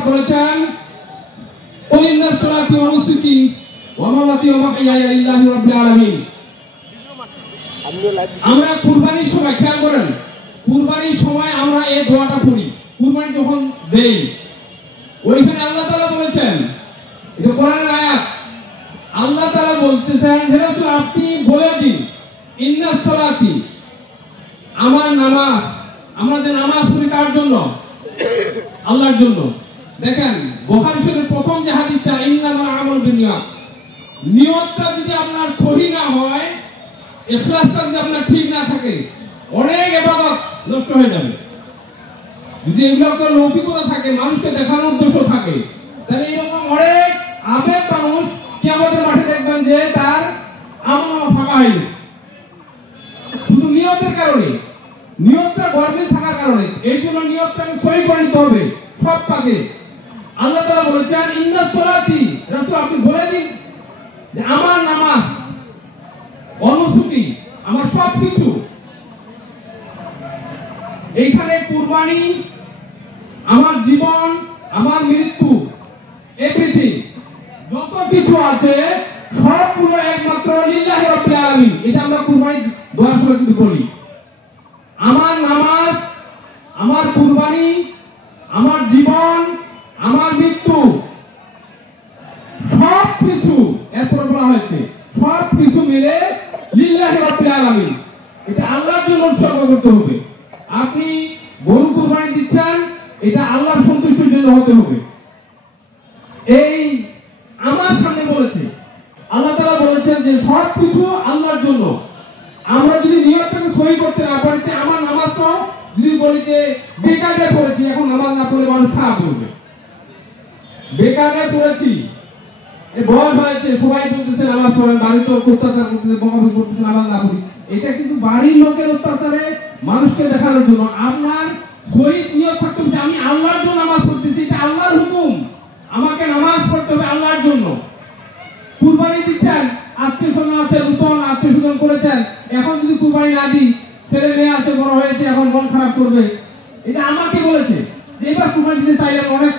পাক বলেছেন কুল ইন্না সলাতি ওয়া নুসুকি ওয়া মামাতি ওয়া মাহইয়ায়া লিল্লাহি রাব্বিল আলামিন। আমরা কুরবানির সময় খেয়াল করেন, কুরবানির সময় আমরা এই দোয়াটা পড়ি। কুরবানি যখন দেই ওইখানে আল্লাহ তাআলা বলেছেন, এটা কোরআনের আয়াত, আল্লাহ তাআলা বলতেছেন হে রাসূল আপনি বলে দিন ইন্না সলাতি, আমার নামাজ, আমরা যে নামাজ পড়ি কার জন্য? আল্লাহর জন্য। দেখেন বুখারী শরীফের প্রথম যে হাদিসটা ইন্নামাল আমালু বিন্নিয়াত, নিয়তটা যদি আপনার সহি না হয়, ইখলাসটা যদি আপনার ঠিক না থাকে, অনেক ইবাদত নষ্ট হয়ে যাবে। যদি এগুলো লৌকিকতা থাকে, মানুষকে দেখানোর উদ্দেশ্য থাকে, তাহলে এরকম অনেক আবেগ মানুষ কিয়ামতের মাঠে দেখবেন যে তার আমল ফাঁকা হয়ে গেছে, শুধু নিয়তের কারণে, নিয়তটা গর্বে থাকার কারণে। এই জন্য নিয়তটাকে সহি করে নিতে হবে সব কাজে। আল্লাহ তাআলা বলেছেন ইন্না সলাতি, রাসূল আপনি বলে দিন যে আমার নামাজ, অনুসুতি, আমার সবকিছু। এইখানে কুরবানি, আমার জীবন, আমার মৃত্যু, এভরিথিং যত কিছু আছে সবগুলো একমাত্র লিল্লাহি রাব্বিল আলামিন। এটা আমরা কুরবানি দোয়ার সময় কিন্তু বলি। আমার নামাজ, আমার কুরবানি, আমার জীবন, আমার মৃত্যু, সব কিছু এরপর বলা হয়েছে সব কিছু মিলে লিল্লাহি রাব্বিল আলামিন, এটা আল্লাহর জন্য উৎসর্গ করতে হবে। আপনি গরু কুরবানি দিচ্ছেন, এটা আল্লাহর সন্তুষ্টির জন্য হতে হবে। এই আমার সামনে বলেছে আল্লাহ তাআলা বলেছেন যে সব কিছু আল্লাহর জন্য। আমরা যদি নিয়তটাকে সহি করতে না পারি, আমার নামাজটাও যদি বলি যে বেকারে পড়েছি, এখন নামাজ না পড়লে মানুষ খারাপ বলবে, বেকারে পড়েছি, এই বয়স হয়েছে, সবাই বলতেছে নামাজ পড়েন, বাড়িতে অত্যাচার করতেছে, বকাবকি করতেছে, নামাজ না পড়ি। এটা কিন্তু বাড়ির লোকের অত্যাচারে মানুষকে দেখানোর জন্য। আপনার সহি নিয়ত থাকতে হবে যে আমি আল্লাহর জন্য নামাজ পড়তেছি, এটা আল্লাহর হুকুম, আমাকে নামাজ পড়তে হবে আল্লাহর জন্য। কুরবানি দিচ্ছেন, আত্মীয় স্বজন আছে, নতুন আত্মীয় স্বজন করেছেন, এখন যদি কুরবানি না দিই, ছেলে মেয়ে আছে, বড় হয়েছে, এখন মন খারাপ করবে। এটা আমাকে বলেছে যে এবার কুরবানি দিতে চাইলেন, অনেক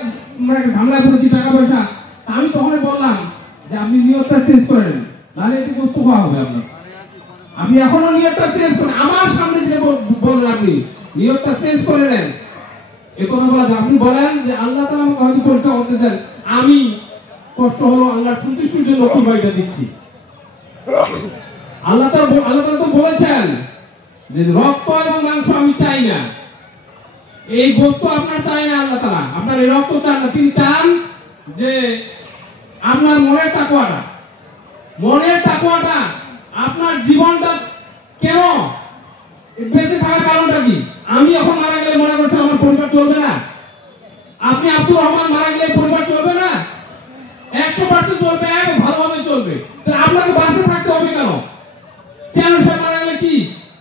মানে ঝামেলা করেছি, টাকা পয়সা। আমি তখন বললাম যে আপনি নিয়তটা শেষ করেন, নাহলে একটু কষ্ট হওয়া হবে আপনার। আপনি এখনো নিয়তটা শেষ করেন, আমার সামনে যে বললেন আপনি নিয়তটা শেষ করে নেন। এ কথা বলা, আপনি বলেন যে আল্লাহ তাআলা আমাকে হয়তো পরীক্ষা করতেছেন, আমি কষ্ট হলো আল্লাহর সন্তুষ্টির জন্য কুরবানিটা দিচ্ছি। আল্লাহ তাআলা তো বলেছেন যে রক্ত এবং মাংস আমি চাই না, এই বস্তু আপনার চাই না। আল্লাহ তাআলা আপনার এই রক্ত চান না, তিনি চান যে আপনার মনের তাকওয়াটা, আপনার জীবনটা। কেন বেঁচে থাকার কারণটা কি? আমি এখন মারা গেলে মনে করছে আমার পরিবার চলবে না? আপনি আব্দুর রহমান মারা গেলে পরিবার চলবে না? 100% চলবে, ভালোভাবে চলবে। তাহলে আপনাকে বাঁচে থাকতে হবে কেন? চেয়ারম্যান সাহেব মারা গেলে কি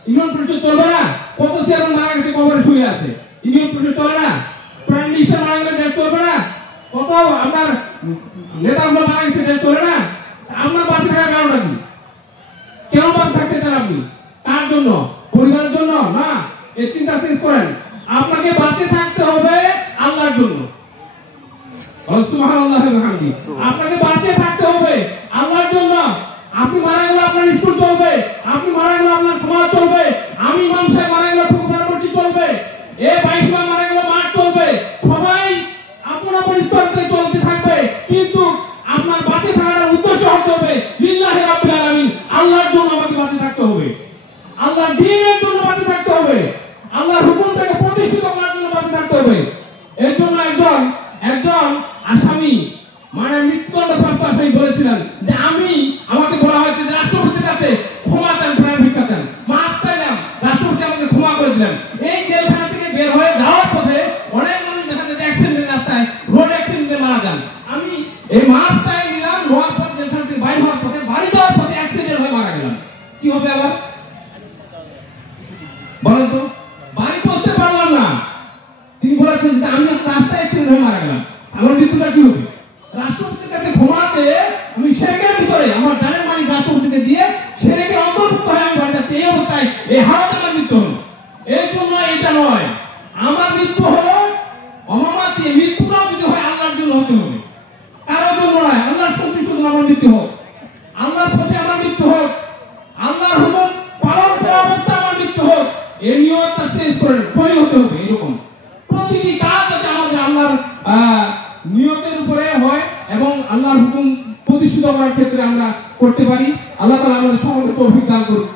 ইউনিয়ন পরিষদ চলবে না? কত চেয়ারম্যান মারা গেছে, কবরে শুয়ে আছে, ইউনিয়ন পরিষদ চলে না? প্রাইম মিনিস্টার মারা গেলে দেশ চলবে না? কত আপনার নেতাগুলো মারা গেছে, দেশ চলে না? আপনার বাঁচে থাকার কারণটা কি? কেন বাঁচে থাকতে চান আপনি? কার জন্য? পরিবারের জন্য না? এই চিন্তা শেষ করেন। আপনাকে বাঁচে থাকতে হবে আল্লাহর জন্য। সুবহানাল্লাহ ওয়া বিহামদিহি। আপনাকে বাঁচে থাকতে হবে আল্লাহর জন্য। আপনি মারা গেলে আপনার স্কুল চলবে, আপনি মারা গেলে আপনার সমাজ চলবে, আমি ইমাম সাহেব মারা গেলে প্রধান মসজিদ চলবে, এ 22 বার মারা গেলে মাঠ চলবে, সবাই আপন আপন স্তরে চলতে থাকবে। কিন্তু আপনার বাঁচে থাকার উদ্দেশ্য হতে হবে লিল্লাহি রাব্বিল আলামিন, আল্লাহর জন্য আমাকে বাঁচে থাকতে হবে, আল্লাহর দ্বীনের জন্য বাঁচে থাকতে হবে, আল্লাহর হুকুমটাকে প্রতিষ্ঠিত করার জন্য বাঁচে থাকতে হবে। এর জন্য একজন আসামি, মানে মৃত্যুদণ্ড প্রাপ্ত আসামি বলেছিলেন যে আমাকে বলা হয়েছে যে রাষ্ট্রপতির কাছে ক্ষমা চান, প্রাণ ভিক্ষা চান, মাফ চাইলাম, রাষ্ট্রপতি আমাকে ক্ষমা করে দিলেন। এই জেলখানা থেকে বের হয়ে যাওয়ার পথে অনেক মানুষ দেখা যায় অ্যাক্সিডেন্ট, রাস্তায় রোড অ্যাক্সিডেন্টে মারা যান। আমি এই মাফ চাই নিলাম, হওয়ার পর জেলখানা থেকে বাইরে হওয়ার পথে বাড়ি যাওয়ার পথে অ্যাক্সিডেন্ট হয়ে মারা গেলাম, কি হবে আবার বলেন তো? বাড়ি পৌঁছতে পারলাম না, তিনি বলেছেন যে আমি রাস্তায় অ্যাক্সিডেন্ট হয়ে মারা গেলাম, আমার মৃত্যুটা কি হবে? রাষ্ট্রপতির কাছে ক্ষমাতে আমি শেরেকের ভিতরে আমার জানের মালিক রাষ্ট্রপতিকে দিয়ে শেরেকের অন্তর্ভুক্ত হয়ে আমি বাড়ি যাচ্ছি। এই অবস্থায় এই হারাতে আমার মৃত্যু হলো। এই জন্য এটা নয়, আমার মৃত্যু হলো অমামাতি, মৃত্যুটাও যদি হয় জন্য হতে হবে, কারোর জন্য নয়। আল্লাহর সন্তুষ্টির জন্য আমার মৃত্যু হোক, আল্লাহর পথে আমার মৃত্যু হোক, আল্লাহর হুকুম পালন করা অবস্থা আমার মৃত্যু হোক, এই নিয়তটা শেষ করে সহি হতে হবে। এরকম প্রতিটি কাজ যাতে আমাদের আল্লাহর নিয়তের উপরে হয় এবং আল্লাহর হুকুম প্রতিষ্ঠিত করার ক্ষেত্রে আমরা করতে পারি। আল্লাহ তাআলা আমাদের সকলকে তৌফিক দান করুন।